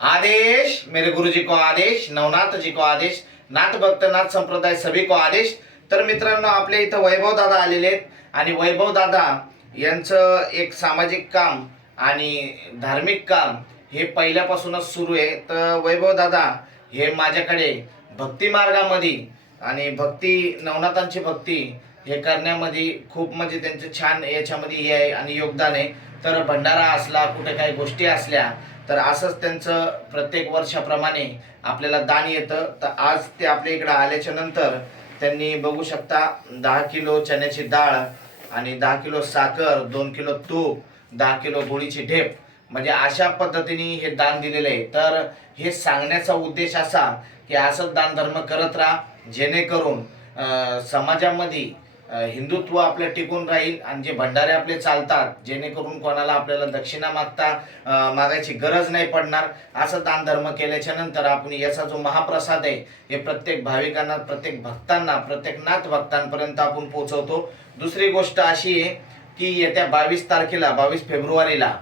आदेश, मेरे गुरुजी को आदेश, नवनाथ जी को आदेश, नाथ भक्त नाथ संप्रदाय सभी को आदेश। तर मित्रांनो, आपल्या इथं वैभव दादा आलेले आहेत आणि वैभव दादा यांचं एक सामाजिक काम आणि धार्मिक काम हे पहिल्यापासूनच सुरू आहे। तर वैभव दादा हे माझ्याकडे भक्ती मार्गामध्ये आणि भक्ती नवनाथांची भक्ती हे करण्यामध्ये खूप म्हणजे त्यांचं छान याच्यामध्ये हे आहे आणि योगदान आहे। तर भंडारा असला, कुठे काही गोष्टी असल्या तर असंच त्यांचं प्रत्येक वर्षाप्रमाणे आपल्याला दान येतं। तर आज ते आपल्या इकडे आल्याच्या नंतर त्यांनी बघू शकता 10 किलो चण्याची डाळ आणि 10 किलो साखर, 2 किलो तूप, 10 किलो गुळीची ढेप म्हणजे अशा पद्धतीने हे दान दिलेले आहे। तर हे सांगण्याचा उद्देश असा की असंच दान धर्म करत राहा, जेणेकरून समाजामध्ये हिंदुत्व आपलं टिकून राहील आणि जे भंडारे आपले चालतात जेणेकरून कोणाला आपल्याला दक्षिणा मागायची गरज नाही पडणार। असं दान धर्म केल्याच्या नंतर आपण याचा जो महाप्रसाद आहे हे प्रत्येक भाविकांना, प्रत्येक भक्तांना, प्रत्येक नाथ भक्तांपर्यंत आपण पोहोचवतो। दुसरी गोष्ट अशी आहे की येत्या 22 तारखेला 22 फेब्रुवारीला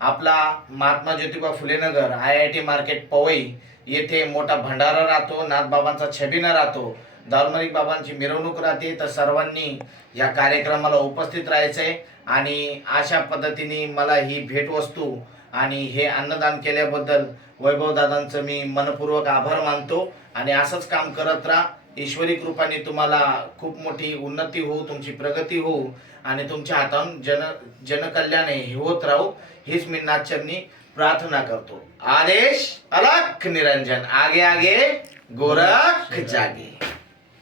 आपला महात्मा ज्योतिबा फुले नगर IIT मार्केट पवई येथे मोठा भंडारा राहतो, नाथबाबांचा छबिना राहतो, दालमलिक बाबांची मिरवणूक राहते। तर सर्वांनी या कार्यक्रमाला उपस्थित राहायचंय आणि अशा पद्धतीने मला ही भेटवस्तू आणि हे अन्नदान केल्याबद्दल वैभव दादांचं मी मनपूर्वक आभार मानतो आणि असंच काम करत राहा। ईश्वरी कृपाने तुम्हाला खूप मोठी उन्नती हो, तुमची प्रगती हो आणि तुमच्या हातातून जनकल्याण हे होत राहू हीच मी नाथचरणी प्रार्थना करतो। आदेश अलख निरंजन, आगे आगे गोरख जागे।